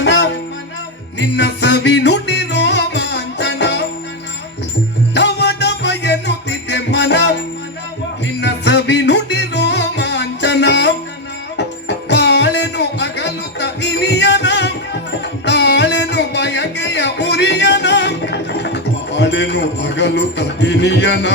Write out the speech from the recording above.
ಮನ ನಿನ್ನ ಸವಿ ನುಡಿ ರೋಮಾಂಚನ ಡವ ಡವ ಎನ್ನುತ್ತಿದೆ ಮನ ನಿನ್ನ ಸವಿ ನುಡಿ ರೋಮಾಂಚನ ಬಾಳೆನು ಅಗಲುತ್ತ ಇನಿಯನ ತಾಳೆನು ಬಯಕೆಯ ಉರಿಯನ ಬಾಳೆನು ಅಗಲುತ್ತ ಇನಿಯನ